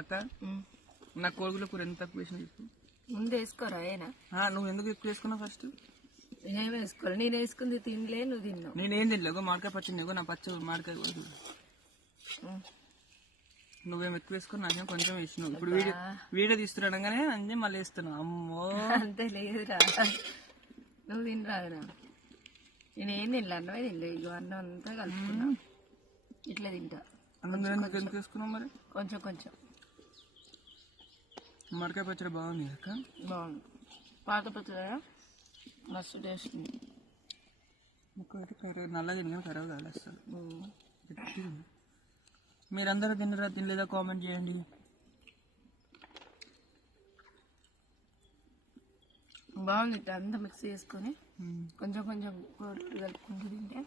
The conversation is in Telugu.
అక్క నా కోడిగుడ్ల కూర ఎంత తక్కువ వేసిన చెప్పు. ముందు వేసుకోరా ఏనా? నువ్వు ఎందుకు ఎక్కువ వేసుకున్నావు ఫస్ట్? నేనేం వేసుకోవాలి, నేను వేసుకుంది తినలే, నువ్వు తిన్నావు. నేనేం తినలేవు, మామిడికాయ పచ్చింది నా పచ్చ మామిడికాయ కూడా. నువ్వేం ఎక్కువ వేసుకుని నాకేం కొంచెం వేసినావు. ఇప్పుడు వీడియో తీస్తున్నాడగానే అన్నీ మళ్ళీ వేస్తున్నావు. అమ్మో అంతే లేదురా, నువ్వు తినరాదురా. నేనేం తినలే, అన్నమే తినలే. ఇగో అన్నం అంతా కలుపుకున్నా, ఇట్లా తింటా. అన్నం ఎందుకు వేసుకున్నావు మరి? కొంచెం కొంచెం. మామిడికాయ పచ్చడి బాగుంది అక్క. బాగుంది, పాత పచ్చడి మస్తు టేస్ట్ ఉంది. ముక్కైతే నల్లగా తిన్నా ఖరాబ్ కాదు అసలు. మీరందరూ తిన్నరా తినలేదా కామెంట్ చేయండి. బాగుంది, అంతా మిక్స్ చేసుకొని కొంచెం కొంచెం కలుపుకుంటూ తింటే